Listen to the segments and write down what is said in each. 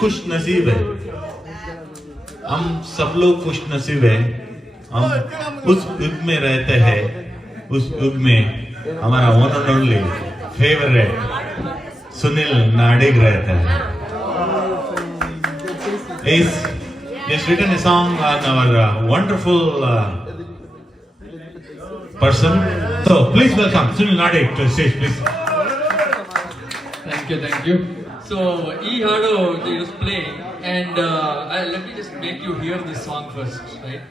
खुश नसीब है, हम सब लोग खुश नसीब है। हम उस युग में रहते हैं, उस युग में हमारा one and only favourite Sunil Nadig रहता है। He's written a song on our wonderful person. So please welcome Sunil Nadik to the stage, please. Thank you. So, E Hado is playing, and let me just make you hear this song first, right?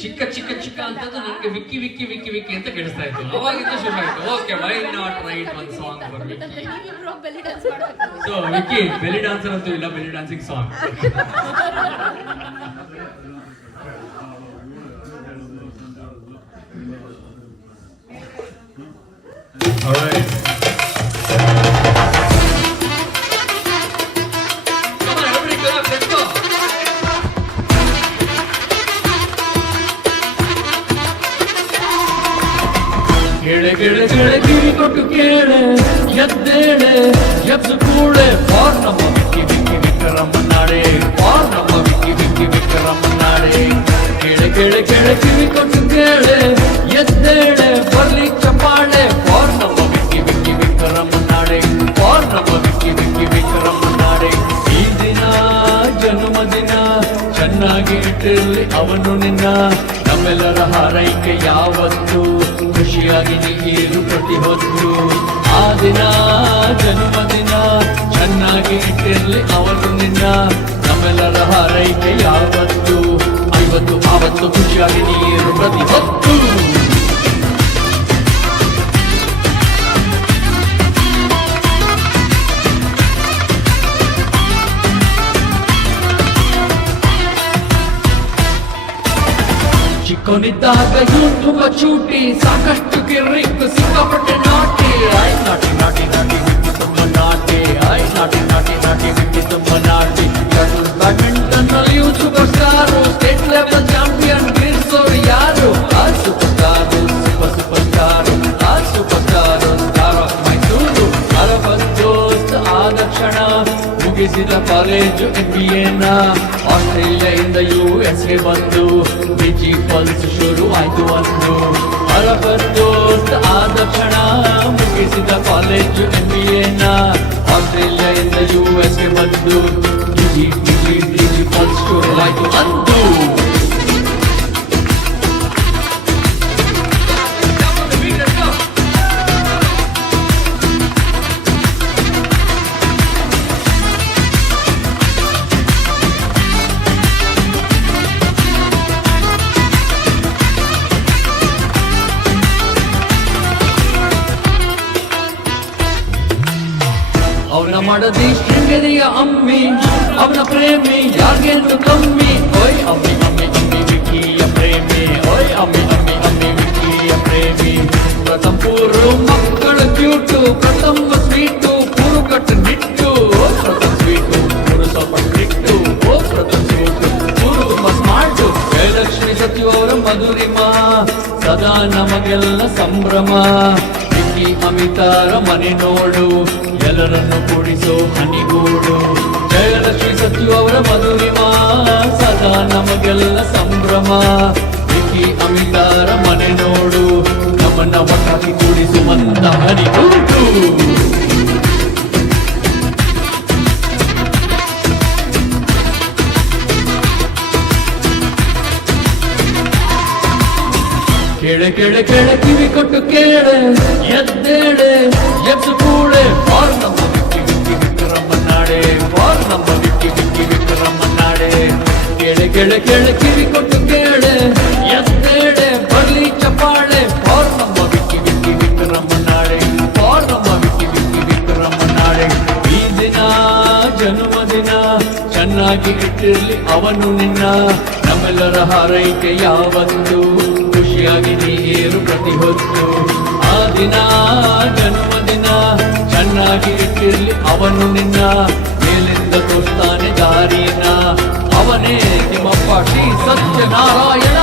ಚಿಕ್ಕ ಚಿಕ್ಕ ಚಿಕ್ಕ ಅಂತದ್ದು ನನಗೆ ವಿಕ್ಕಿ ವಿಕ್ಕಿ ವಿಕ್ಕಿ ವಿಕ್ಕಿ ಅಂತ ಕೇಳಿಸ್ತಾ ಇತ್ತು. ಅವಾಗಿಂದ ಶುರು ಆಯ್ತು. Okay, why not right one song for Vicky. So Vicky ಬೆಲಿ ಡಾನ್ಸರ್ ಅಂತೂ ಇಲ್ಲ, ಬೆಲಿ ಡಾನ್ಸಿಂಗ್ ಸಾಂಗ್. Alright. ಕೇಳೆ ಕೇಳೆ ಕೇಳೆ ಕಿವಿ ಕೊಟ್ಟು ಕೇಳೆ ಎದ್ದೇಳೆ ಎಬ್ಸು ಕೂಳೆ ಫಾರ್ ನಮ್ಮ ವಿಕ್ಕಿ ವಿಕ್ಕಿ ವಿಕ್ರಮನಾಡೆ, ಫಾರ್ ನಮ್ಮ ವಿಕ್ಕಿ ವಿಕ್ಕಿ ವಿಕ್ರಮನಾಡೆ. ಕೇಳೆ ಕೇಳೆ ಕೇಳೆ ಕಿವಿ ಕೊಟ್ಟು ಕೇಳೆ ಎದ್ದೇಳೆ ಬರ್ಲಿ ಚಪ್ಪಾಳೆ, ಫಾರ್ ನಮ್ಮ ವಿಕ್ಕಿ ವಿಕ್ಕಿ ವಿಕ್ರಮನಾಡೆ, ಫಾರ್ ನಮ್ಮ ವಿಕ್ಕಿ ವಿಕ್ಕಿ ವಿಕ್ರಮನಾಡೆ. ಈ ದಿನ ಜನ್ಮದಿನ ಚೆನ್ನಾಗಿ ಇಟ್ಟಿರಲಿ ಅವನು ನಿನ್ನ, ನಮ್ಮೆಲ್ಲರ ಹಾರೈಕೆ ಯಾವತ್ತು ಖುಷಿಯಾಗಿ ನೀರು ಪ್ರತಿ ಹೊತ್ತು. ಆ ದಿನ ಜನ್ಮದಿನ ಚೆನ್ನಾಗಿ ಇಟ್ಟಿರಲಿ ಅವನು ನಿನ್ನ, ನಮ್ಮೆಲ್ಲರ ಹಾರೈಕೆ ಯಾವತ್ತು 50 ಖುಷಿಯಾಗಿ ನೀರು ಪ್ರತಿ ಹೊತ್ತು. ಚಿಕ್ಕನಿದ್ದಾಗ ಯೂಟ್ಯೂಬ್ ಚೂಟಿ, ಸಾಕಷ್ಟು ಕಿರ್ರಿಕ್ ಸಿಕ್ಕಾಪಟ್ಟೆ ನಾಟಿ. ಐ ನಾಟಿ ನಾಟಿ ನಾಟಿ ವಿಕ್ಕಿ ತುಂಬ ನಾಟಿ, ಐ ನಾಟಿ ನಾಟಿ ನಾಟಿ ವಿಕ್ಕಿ ತುಂಬ ನಾಟಿ. ಬ್ಯಾಡ್ಮಿಂಟನ್ ನಲ್ಲಿ super star, state level champion ಗಿರ್ಸೋರು ಯಾರು? ಆ ಸೂಪರ್ ಸ್ಟಾರು, ಸೂಪರ್ ಸ್ಟಾರು, ಆ super star, star of Mysuru. ಅರವತ್ತೋಸ್ತ್ ಆದ ಕ್ಷಣ ಮುಗಿಸಿದ ಕಾಲೇಜು MBA. ಆಸ್ಟ್ರೇಲಿಯಾದಿಂದ USA ಬಂದು ಬಿಜಿ ಪಲ್ಸ್ ಶುರು ಆಯ್ತು ಒಂದು. ಅರವತ್ತೋಸ್ತ್ ಆದ ಕ್ಷಣ ಮುಗಿಸಿದ ಕಾಲೇಜು MBA. ಆಸ್ಟ್ರೇಲಿಯಾದಿಂದ USA ಬಂದು ಬಿಜಿ ಪಲ್ಸ್ ಶುರು ಆಯ್ತು ಅಂದು. ಅವನ ಮಾಡದಿ ಶೃಂಗೇರಿಯ ಅಮ್ಮಿ, ಅವನ ಪ್ರೇಮಿ ಯಾರಿಗೆಂದು ಕಮ್ಮಿ. ಓಯ್ ಅಮ್ಮಿ ಅಮ್ಮಿ ಅಮ್ಮಿ ವಿಕ್ಕಿಯ ಪ್ರೇಮಿ, ಓಯ್ ಅಮ್ಮಿ ಅಮ್ಮಿ ಅಮ್ಮಿ ವಿಕ್ಕಿಯ ಪ್ರೇಮಿ. ಪ್ರಥಮ ಪೂರು ಮಕ್ಕಳು ಕ್ಯೂಟು, ಪ್ರಥಮ ಸ್ವೀಟು ಪೂರು ಕಟ್ಟು ನಿಟ್ಟು. ಪ್ರಥಮ ಸ್ವೀಟು ಪೂರು ಸ್ವಲ್ಪ ನಿಟ್ಟು, ಓ ಪ್ರಥಮ ಸ್ವೀಟು ಪೂರು ತುಂಬ ಸ್ಮಾರ್ಟು. ಜಯಲಕ್ಷ್ಮಿ ಸತ್ಯು ಅವರ ಮಧುರಿಮಾ, ಸದಾ ನಮಗೆಲ್ಲ ಸಂಭ್ರಮ. ವಿಕ್ಕಿ ಅಮಿತಾರ ಮನೆ ನೋಡು, ಎಲ್ಲರನ್ನು ಕೂಡಿಸೋ ಹನಿಗೂಡು. ಜಯಲಕ್ಷ್ಮಿ ಸತ್ಯು ಅವರ ಮಧುರಿಮಾ, ಸದಾ ನಮಗೆಲ್ಲ ಸಂಭ್ರಮ. ವಿಕ್ಕಿ ಅಮಿತಾರ ಮನೆ ನೋಡು, ನಮ್ಮನ್ನ ಒಟ್ಟಾಗಿ ಕೂಡಿಸುವಂತ ಹನಿಗೂಡು. ಕೇಳೆ ಕೇಳೆ ಕೇಳೆ ಕಿವಿ ಕೊಟ್ಟು ಕೇಳೆ ಎದ್ದೇಳೆ ಎಬ್ಸು ಕೂಳೆ, ಫಾರ್ ನಮ್ಮ ವಿಕ್ಕಿ ವಿಕ್ಕಿ ವಿಕ್ರಮನಾಡೆ, ಫಾರ್ ನಮ್ಮ ವಿಕ್ಕಿ ವಿಕ್ಕಿ ವಿಕ್ರಮನಾಡೆ. ಕೇಳೆ ಕೇಳೆ ಕೇಳೆ ಕಿವಿ ಕೊಟ್ಟು ಕೇಳೆ ಎದ್ದೇಳೆ ಬರ್ಲಿ ಚಪ್ಪಾಳೆ, ಫಾರ್ ನಮ್ಮ ವಿಕ್ಕಿ ವಿಕ್ಕಿ ವಿಕ್ರಮನಾಡೆ, ಫಾರ್ ನಮ್ಮ ವಿಕ್ಕಿ ವಿಕ್ಕಿ ವಿಕ್ರಮನಾಡೆ. ಈ ದಿನ ಜನ್ಮದಿನ ಚೆನ್ನಾಗಿ ಇಟ್ಟಿರ್ಲಿ ಅವನು ನಿನ್ನ ನಮ್ಮೆಲ್ಲರ ಹಾರೈಕೆ ಯಾವತ್ತು ಖುಷಿಯಾಗಿ ನೀರು ಪ್ರತಿ ಹೊತ್ತು ಆ ದಿನ ಜನ್ಮದಿನ ಚೆನ್ನಾಗಿ ಇಟ್ಟಿರ್ಲಿ ಅವನು ನಿನ್ನ ಮೇಲಿಂದ ತೋರ್ಸ್ತಾನೆ ದಾರಿಯನ್ನ ಅವನೇ ತಿಮ್ಮಪ್ಪ ಶ್ರೀ ಸತ್ಯನಾರಾಯಣ